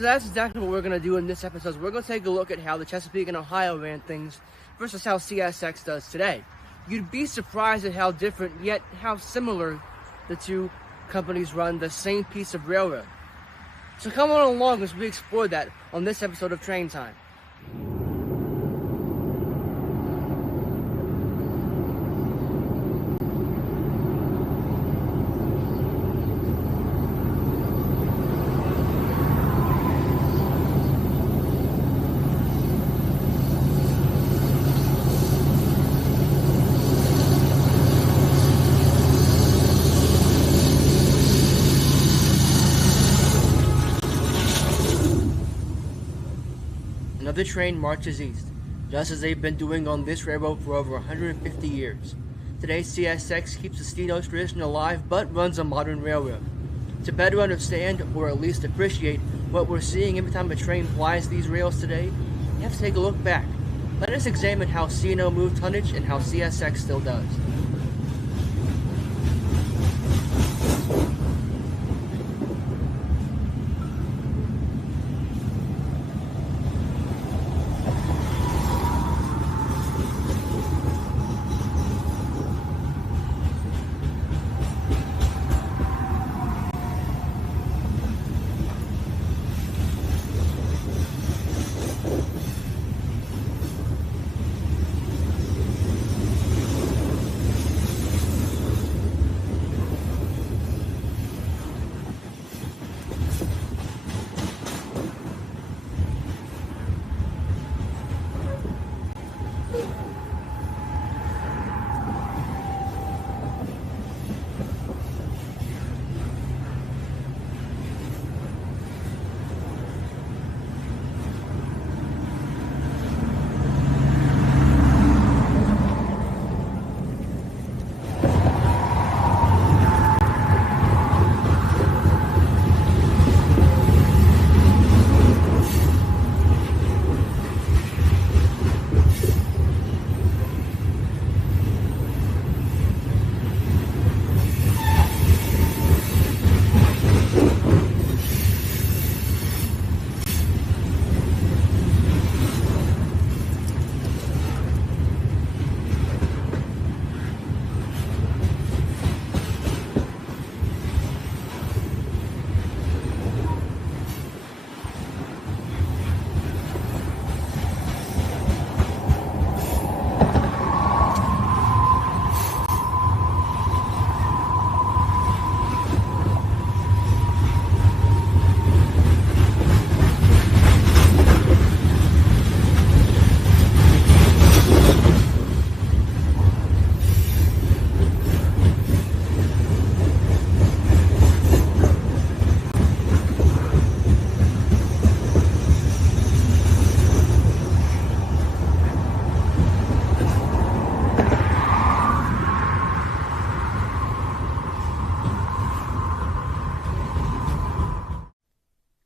So that's exactly what we're going to do in this episode. We're going to take a look at how the Chesapeake and Ohio ran things versus how CSX does today. You'd be surprised at how different, yet how similar the two companies run the same piece of railroad. So come on along as we explore that on this episode of Train Time. Another train marches east, just as they've been doing on this railroad for over 150 years. Today, CSX keeps the steamboat tradition alive, but runs a modern railroad. To better understand, or at least appreciate, what we're seeing every time a train flies these rails today, you have to take a look back. Let us examine how C&O moved tonnage and how CSX still does.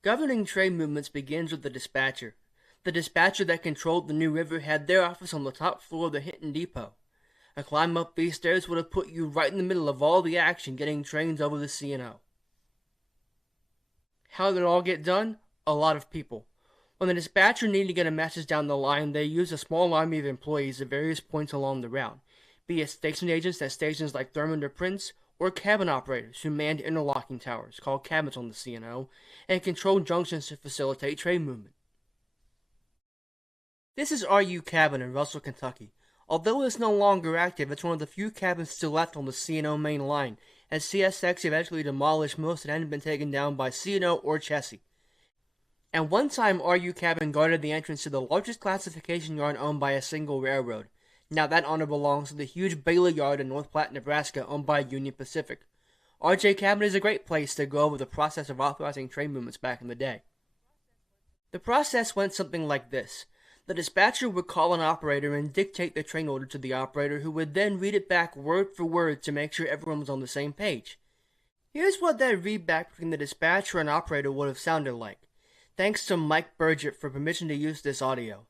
Governing train movements begins with the dispatcher. The dispatcher that controlled the New River had their office on the top floor of the Hinton Depot. A climb up these stairs would have put you right in the middle of all the action getting trains over the C&O. How did it all get done? A lot of people. When the dispatcher needed to get a message down the line, they used a small army of employees at various points along the route, be it station agents at stations like Thurmond or Prince, or cabin operators who manned interlocking towers, called cabins on the C&O, and controlled junctions to facilitate train movement. This is RU Cabin in Russell, Kentucky. Although it's no longer active, it's one of the few cabins still left on the C&O main line, as CSX eventually demolished most that hadn't been taken down by C&O or Chessie. At one time, RU Cabin guarded the entrance to the largest classification yard owned by a single railroad. Now that honor belongs to the huge Bailey Yard in North Platte, Nebraska, owned by Union Pacific. RJ Cabin is a great place to go over the process of authorizing train movements back in the day. The process went something like this. The dispatcher would call an operator and dictate the train order to the operator, who would then read it back word for word to make sure everyone was on the same page. Here's what that read back between the dispatcher and operator would have sounded like. Thanks to Mike Burgett for permission to use this audio.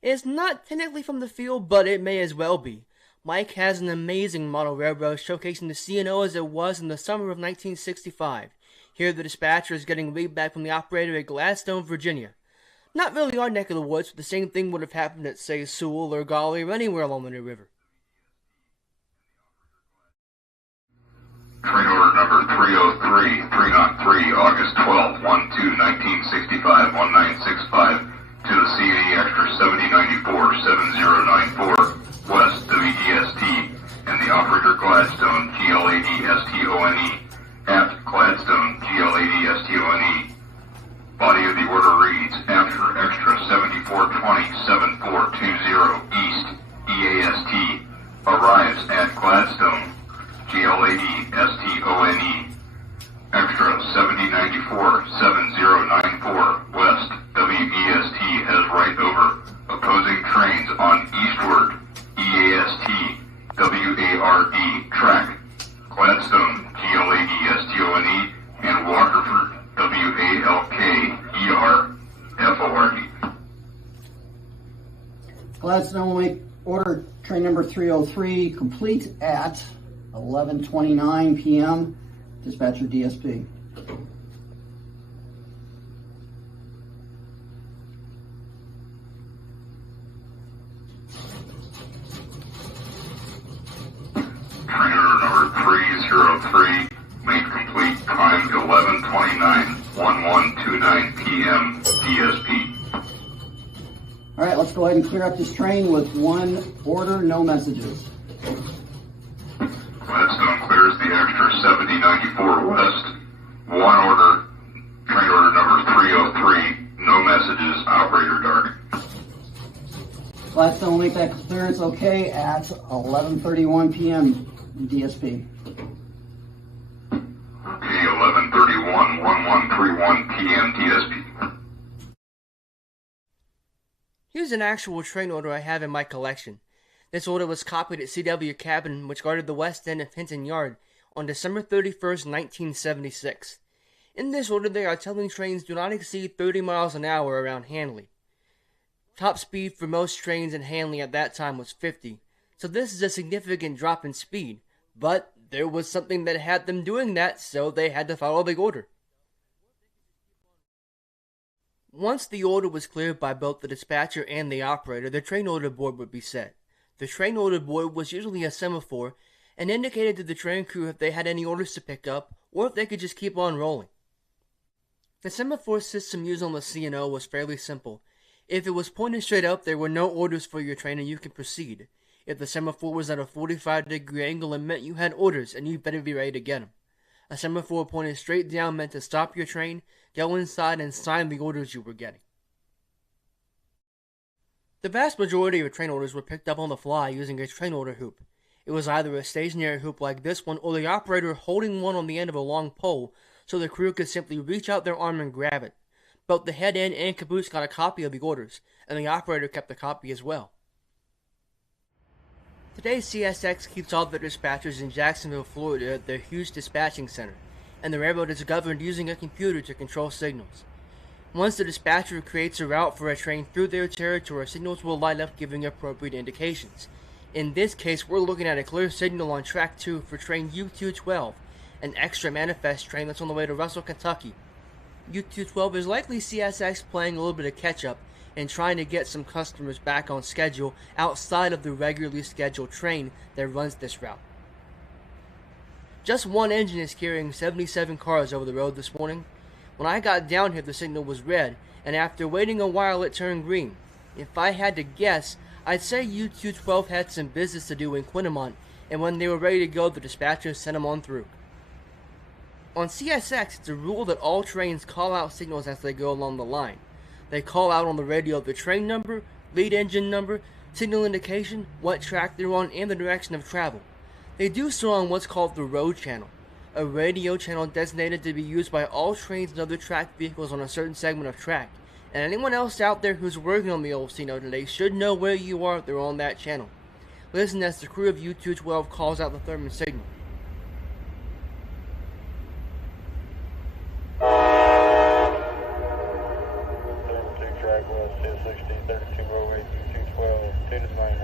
It is not technically from the field, but it may as well be. Mike has an amazing model railroad showcasing the C&O as it was in the summer of 1965. Here the dispatcher is getting read back from the operator at Gladstone, Virginia. Not really our neck of the woods, but the same thing would have happened at, say, Sewell or Golly or anywhere along the New River. Train order number 303, 303, August 12, 1-2-1965, 1965, to the CAE Extra 7094, 7094, West WEST, and the operator Gladstone, GLADSTONE, at Gladstone, GLADSTONE. Body of the order reads, after Extra 7420-7420, East, EAST, arrives at Gladstone, GLADSTONE. Extra 7094-7094, West, WEST has right over. Opposing trains on eastward, EAST, WARD, track, Gladstone, GLADSTONE, and Walkerford, WALKER, FORD. Gladstone will make order train number 303 complete at 11:29 p.m. Dispatcher DSP. Train order number 303 made complete, time 11:29, 11:29 p.m. DSP. All right, let's go ahead and clear up this train with one order, no messages. Gladstone clears the Extra 7094 West. One order, train order number 303, no messages, operator dark. Gladstone will make that clearance okay at 11:31 p.m. DSP. Okay, 11:31, 11:31 p.m. DSP. Here's an actual train order I have in my collection. This order was copied at CW Cabin, which guarded the west end of Hinton Yard, on December 31st, 1976. In this order, they are telling trains do not exceed 30 miles an hour around Hanley. Top speed for most trains in Hanley at that time was 50, so this is a significant drop in speed, but there was something that had them doing that, so they had to follow the order. Once the order was cleared by both the dispatcher and the operator, the train order board would be set. The train order board was usually a semaphore and indicated to the train crew if they had any orders to pick up or if they could just keep on rolling. The semaphore system used on the C&O was fairly simple. If it was pointed straight up, there were no orders for your train and you could proceed. If the semaphore was at a 45-degree angle, it meant you had orders and you better be ready to get them. A semaphore pointed straight down meant to stop your train, go inside, and sign the orders you were getting. The vast majority of train orders were picked up on the fly using a train order hoop. It was either a stationary hoop like this one or the operator holding one on the end of a long pole so the crew could simply reach out their arm and grab it. Both the head end and caboose got a copy of the orders, and the operator kept the copy as well. Today, CSX keeps all their dispatchers in Jacksonville, Florida at their huge dispatching center, and the railroad is governed using a computer to control signals. Once the dispatcher creates a route for a train through their territory, signals will light up giving appropriate indications. In this case, we're looking at a clear signal on track 2 for train U212, an extra manifest train that's on the way to Russell, Kentucky. U212 is likely CSX playing a little bit of catch-up and trying to get some customers back on schedule outside of the regularly scheduled train that runs this route. Just one engine is carrying 77 cars over the road this morning. When I got down here, the signal was red, and after waiting a while, it turned green. If I had to guess, I'd say U212 had some business to do in Quinnamont, and when they were ready to go, the dispatcher sent them on through. On CSX, it's a rule that all trains call out signals as they go along the line. They call out on the radio the train number, lead engine number, signal indication, what track they're on, and the direction of travel. They do so on what's called the road channel, a radio channel designated to be used by all trains and other track vehicles on a certain segment of track, and anyone else out there who's working on the old C-Note today should know where you are if they're on that channel. Listen as the crew of U212 calls out the Thurman signal. Track was 1060, 3208, U212, 2 to 9.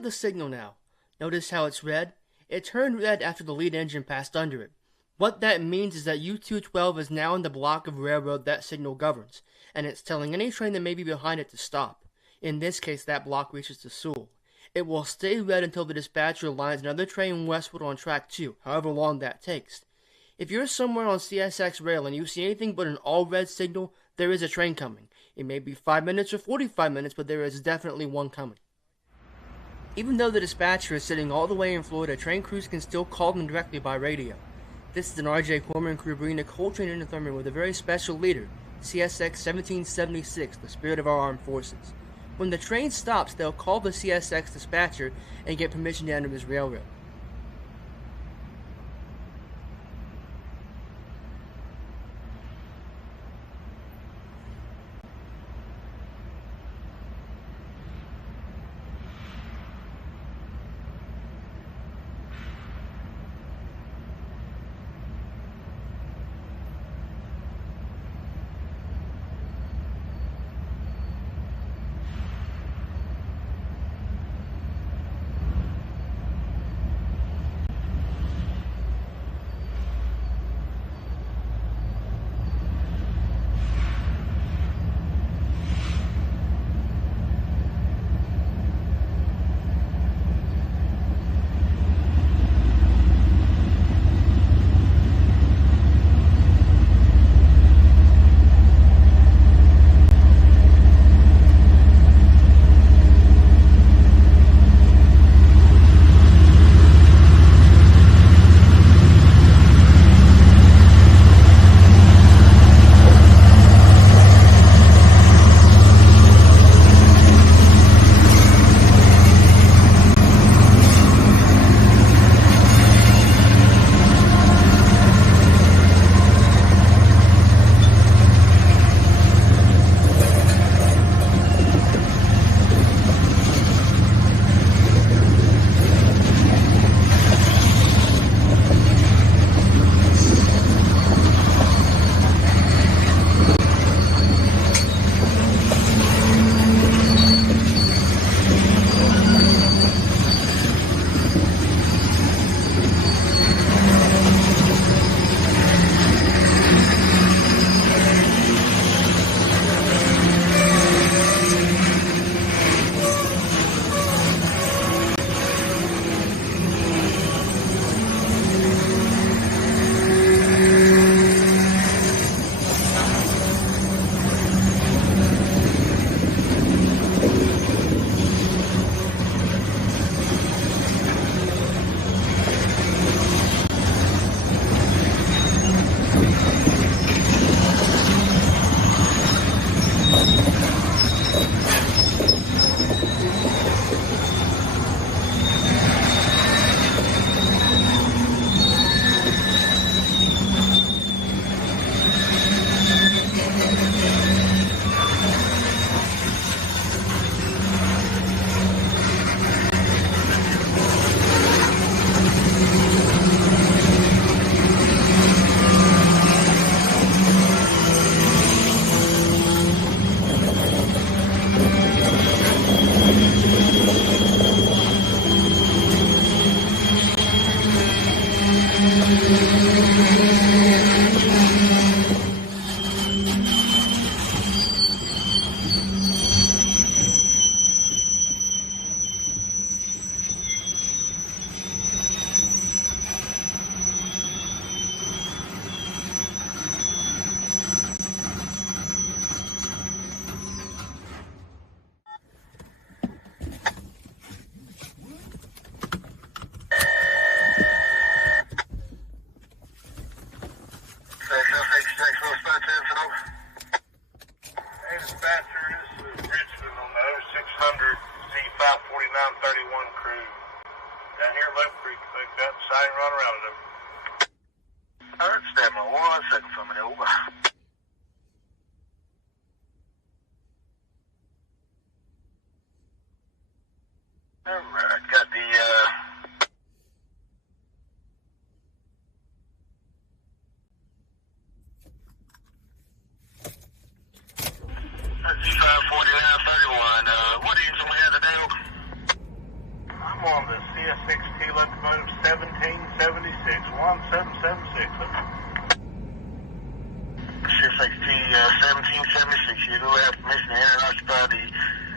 at the signal now. Notice how it's red? It turned red after the lead engine passed under it. What that means is that U-212 is now in the block of railroad that signal governs, and it's telling any train that may be behind it to stop. In this case, that block reaches to Sewell. It will stay red until the dispatcher lines another train westward on track 2, however long that takes. If you're somewhere on CSX rail and you see anything but an all-red signal, there is a train coming. It may be 5 minutes or 45 minutes, but there is definitely one coming. Even though the dispatcher is sitting all the way in Florida, train crews can still call them directly by radio. This is an R.J. Corman crew bringing a coal train into Thurman with a very special leader, CSX 1776, the spirit of our armed forces. When the train stops, they'll call the CSX dispatcher and get permission to enter his railroad. Down here, Left Creek, they got the siren run around them. I heard Stammer. 1 second for me, over. Alright, got the, Z54931, what engine we had today? CSXT locomotive 1776, 1776. CSXT 1776, you do have permission to enter and occupy the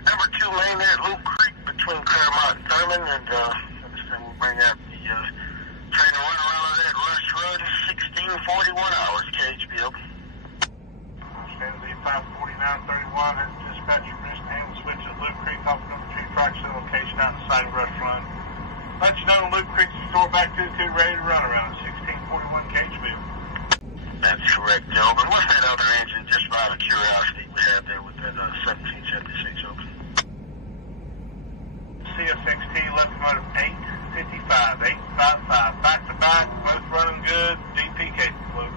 number 2 lane there at Loop Creek between Claremont and Thurman, and we'll bring out the train run around there at Rush Run, 1641 hours, KHB open. Stand the 54931, that's dispatcher permission to handle switch at Loop Creek off number 2 proximate location out inside Rush Run. Let you know Loop Creek's store back to ready to run around 1641 KHB. That's correct, Delvin. What's that other engine, just out of curiosity, we had there with that 1776 open? CSXT locomotive 855, 855, back to back, both running good, DP capable.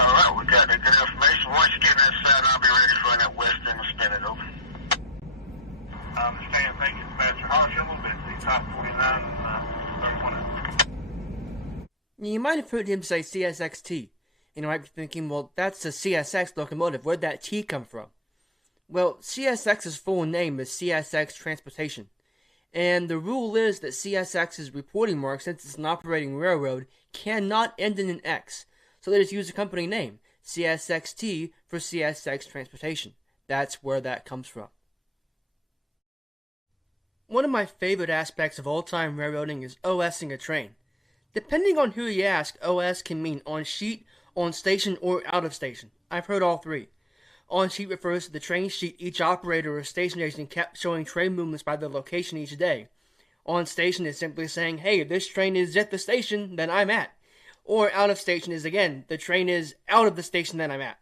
All right, we got that good information. Once you get that side, I'll be ready for that west end to spin it over. I understand. Thank you, Dispatcher. Harsh, a little bit to the top 49 and 31. You might have heard him say CSXT, and you might be thinking, well, that's a CSX locomotive. Where'd that T come from? Well, CSX's full name is CSX Transportation, and the rule is that CSX's reporting mark, since it's an operating railroad, cannot end in an X, so they just use the company name, CSXT, for CSX Transportation. That's where that comes from. One of my favorite aspects of all-time railroading is OSing a train. Depending on who you ask, OS can mean on sheet, on station, or out of station. I've heard all three. On sheet refers to the train sheet each operator or station agent kept showing train movements by their location each day. On station is simply saying, hey, this train is at the station that I'm at. Or out of station is, again, the train is out of the station that I'm at.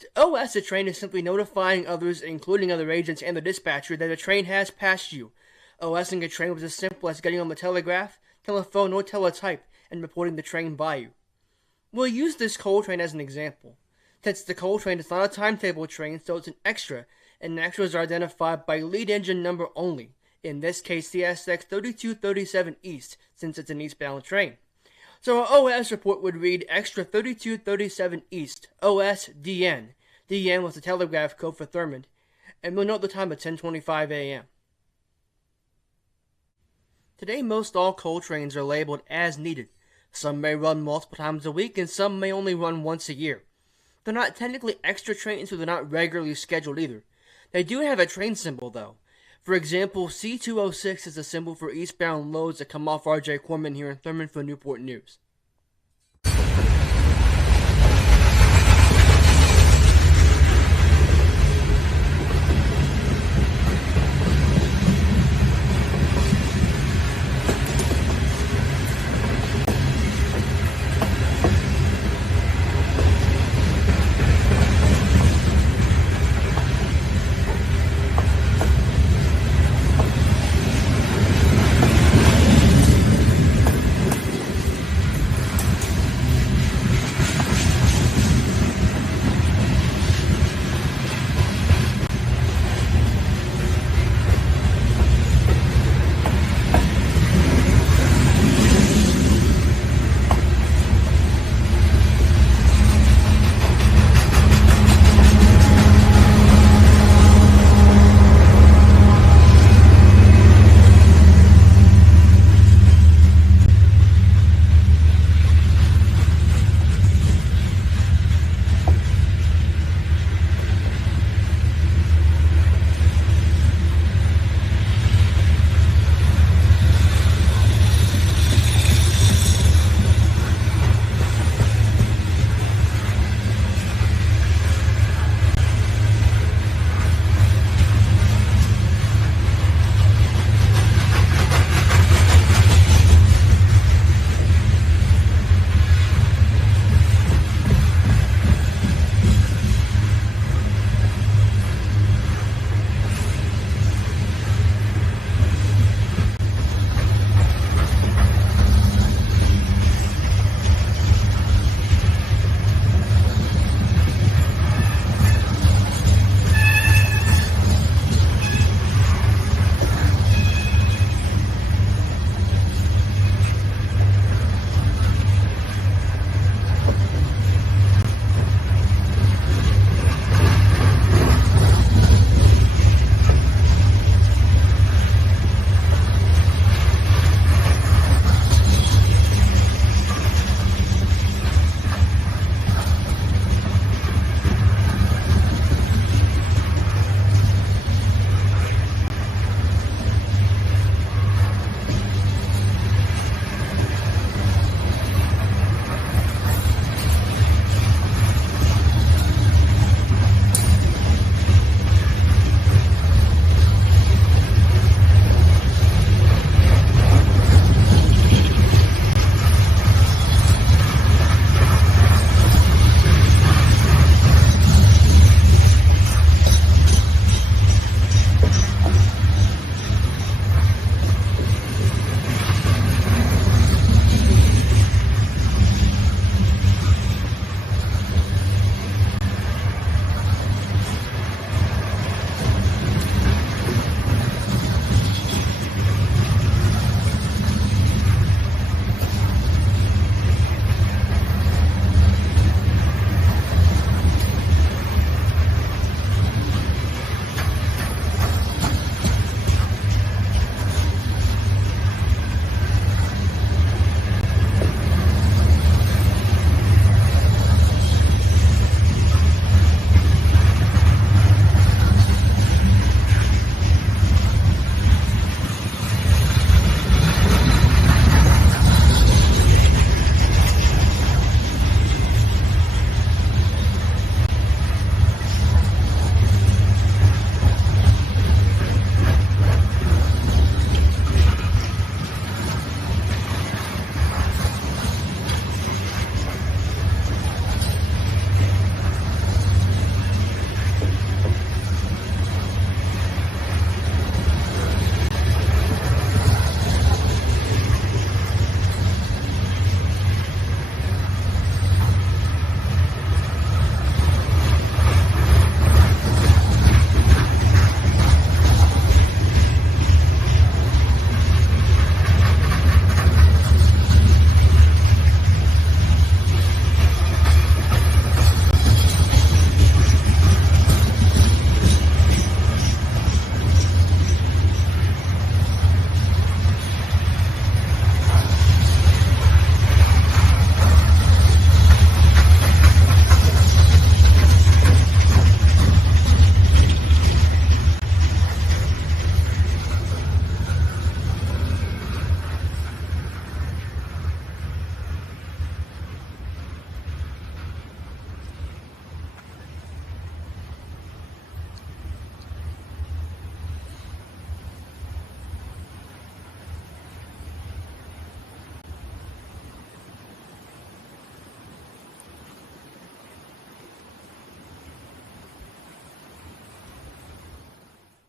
To OS a train is simply notifying others, including other agents and the dispatcher, that a train has passed you. OSing a train was as simple as getting on the telegraph, telephone, or teletype and reporting the train by you. We'll use this coal train as an example. Since the coal train is not a timetable train, so it's an extra, and extras are identified by lead engine number only, in this case CSX 3237 East, since it's an eastbound train. So our OS report would read Extra 3237 East, OS DN. DN was the telegraph code for Thurman, and we'll note the time at 10:25 a.m. Today most all coal trains are labeled as needed. Some may run multiple times a week, and some may only run once a year. They're not technically extra trains, so they're not regularly scheduled either. They do have a train symbol, though. For example, C206 is a symbol for eastbound loads that come off R.J. Corman here in Thurman for Newport News.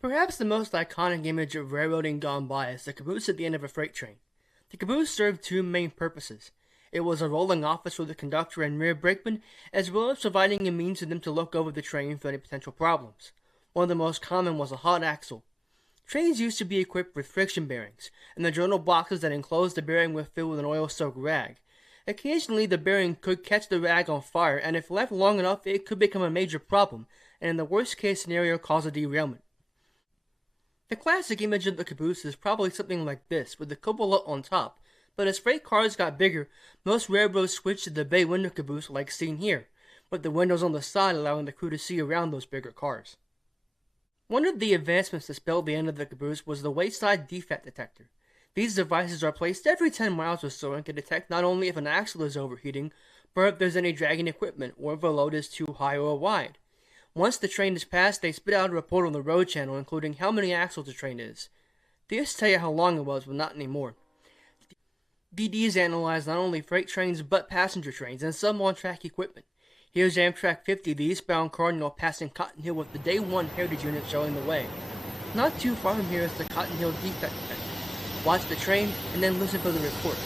Perhaps the most iconic image of railroading gone by is the caboose at the end of a freight train. The caboose served two main purposes. It was a rolling office for the conductor and rear brakeman, as well as providing a means for them to look over the train for any potential problems. One of the most common was a hot axle. Trains used to be equipped with friction bearings, and the journal boxes that enclosed the bearing were filled with an oil-soaked rag. Occasionally, the bearing could catch the rag on fire, and if left long enough, it could become a major problem, and in the worst-case scenario, cause a derailment. The classic image of the caboose is probably something like this, with the cupola on top, but as freight cars got bigger, most railroads switched to the bay window caboose like seen here, with the windows on the side allowing the crew to see around those bigger cars. One of the advancements that spelled the end of the caboose was the wayside defect detector. These devices are placed every 10 miles or so and can detect not only if an axle is overheating, but if there's any dragging equipment or if a load is too high or wide. Once the train is passed, they spit out a report on the road channel including how many axles the train is. They used to tell you how long it was, but not anymore. DDs analyze not only freight trains but passenger trains and some on-track equipment. Here's Amtrak 50, the eastbound Cardinal, passing Cotton Hill with the Day 1 Heritage Unit showing the way. Not too far from here is the Cotton Hill defect detector. Watch the train and then listen for the report.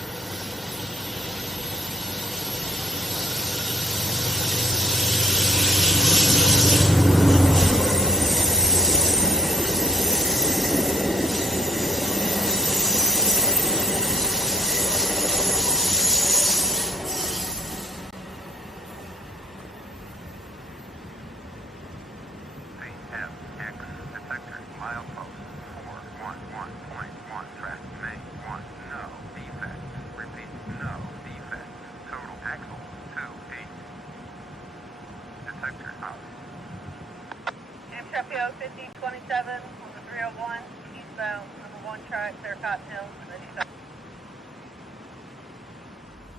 Amtrak 1527 on the 301, eastbound, number 1 track, there Cotton Hill, ready to go.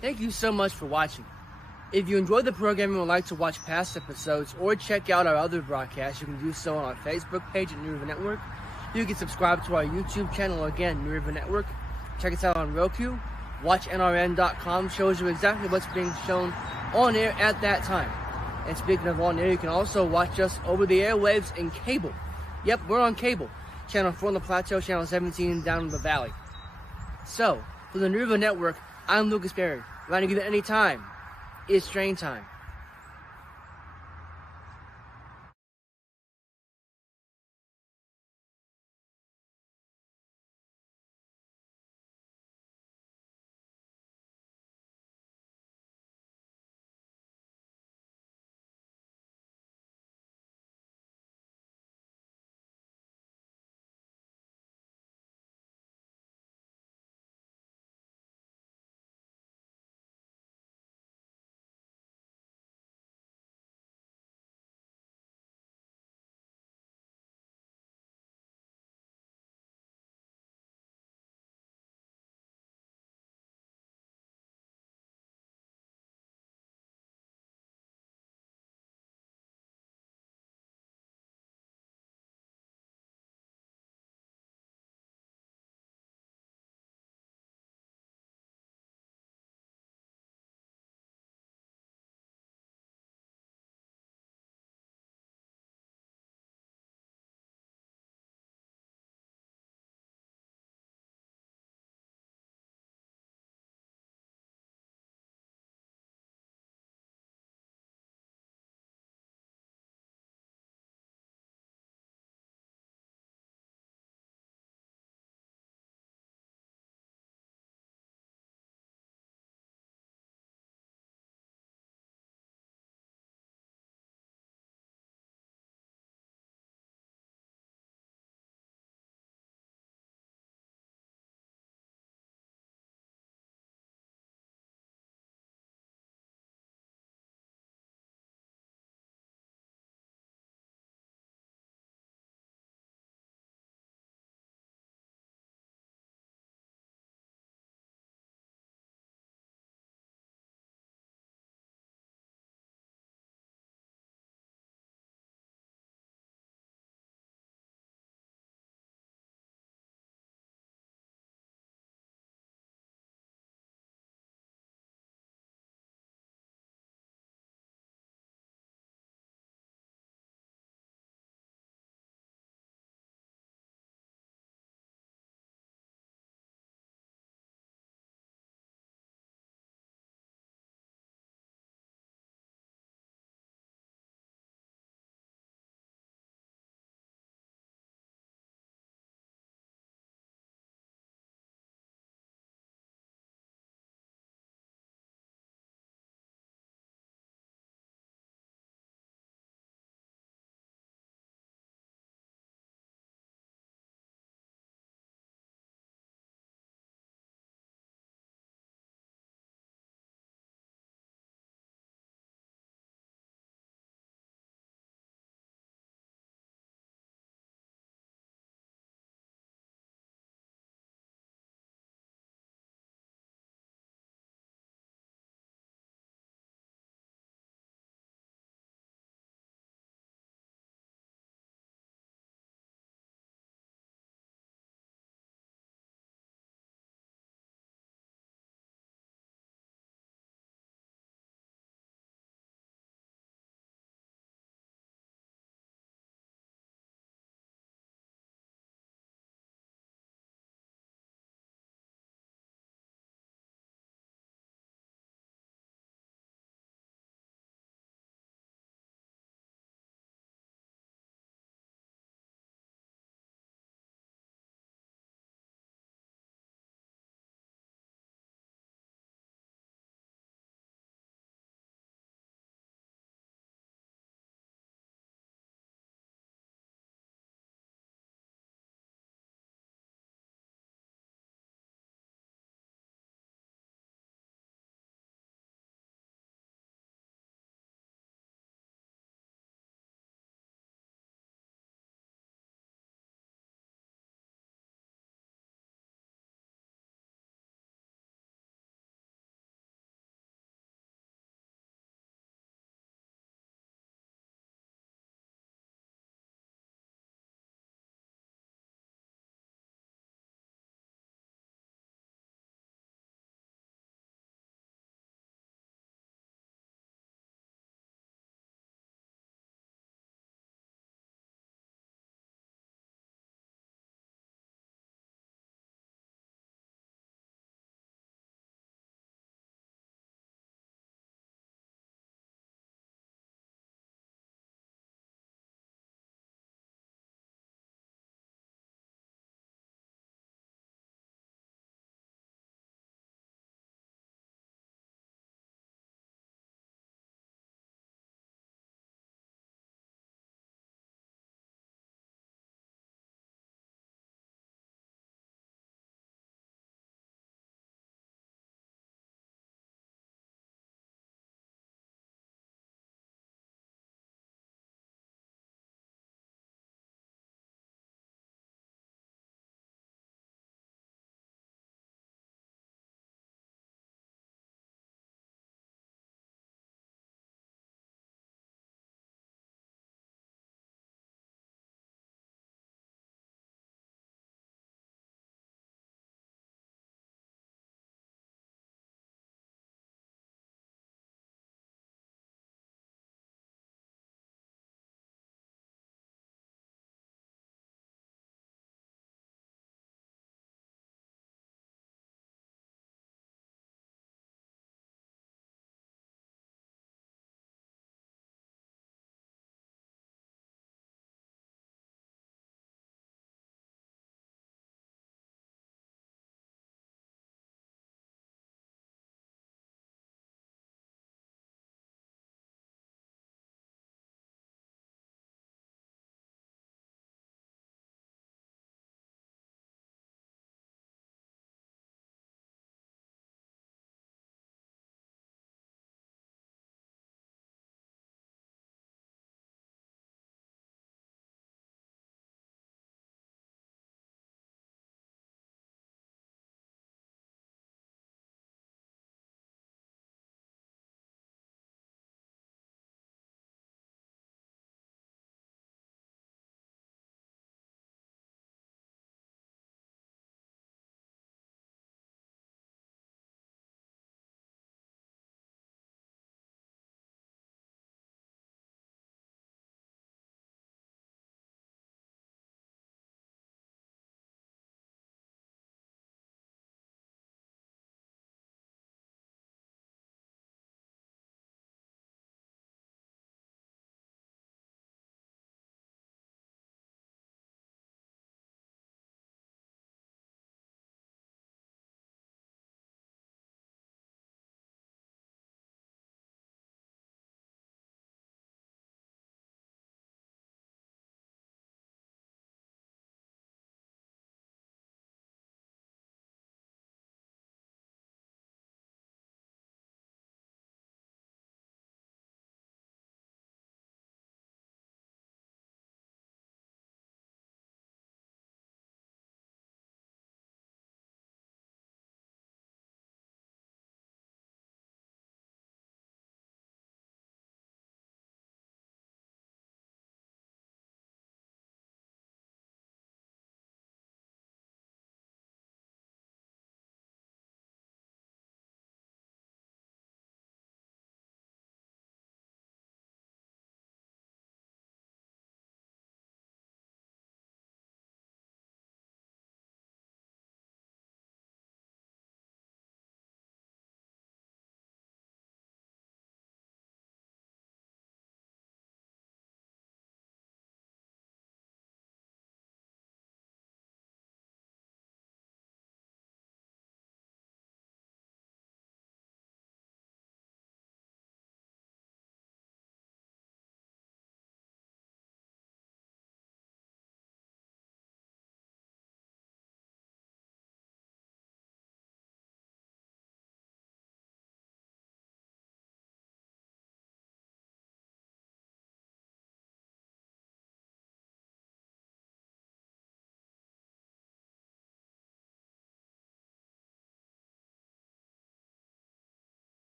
Thank you so much for watching. If you enjoyed the program and would like to watch past episodes or check out our other broadcasts, you can do so on our Facebook page at New River Network. You can subscribe to our YouTube channel, again, New River Network. Check us out on Roku. WatchNRN.com shows you exactly what's being shown on air at that time. And speaking of on air, you can also watch us over the airwaves in cable. Yep, we're on cable. Channel 4 on the Plateau, Channel 17 down in the valley. So, for the New River Network, I'm Lucas Berry. Reminding you that any time is train time.